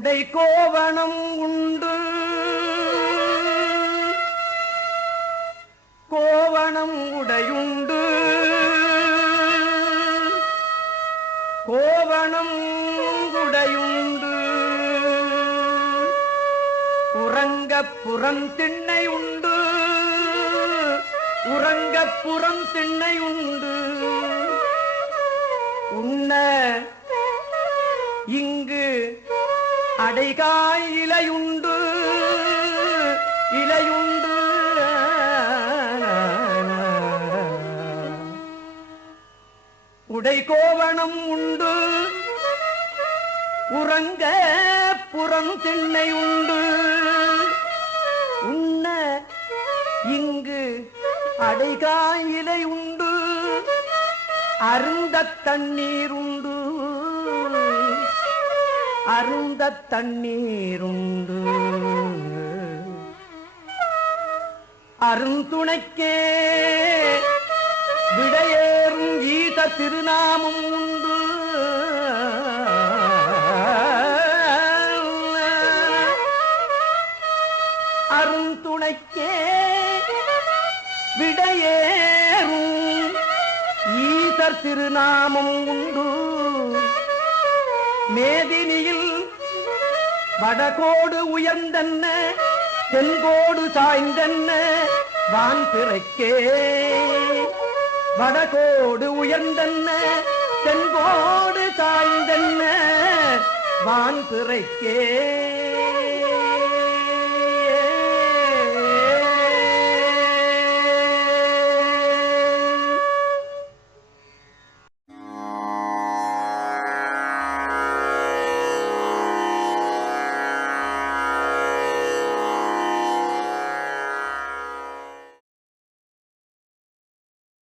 உடை கோவணம் உண்டு. கோவணம் உடையுண்டு. கோவணம் உடையுண்டு. உறங்கப் புறம் திண்ணை உண்டு. உறங்கப் புறம் திண்ணை உண்டு. உண்ண இங்கு அடைகாய் இலையுண்டு இலையுண்டு. உடை கோவணம் உண்டு உறங்க புறம் திண்ணை உண்டு. உண்ண இங்கு அடைகாய் இலை உண்டு அருந்த தண்ணீர் உண்டு. அருந்த தண்ணீருண்டு. அருந்துணைக்கே விடையேறும் ஈத திருநாமம் உண்டு. அருந்துணைக்கே விடையேறும் ஈசர் திருநாமம் உண்டு. மேதினியில் வடகோடு உயர்ந்தன்ன தென்கோடு சாய்ந்தன்ன வான் பிறைக்கே. வடகோடு உயர்ந்தன்ன தென்கோடு சாய்ந்தன்ன வான் பிறைக்கே.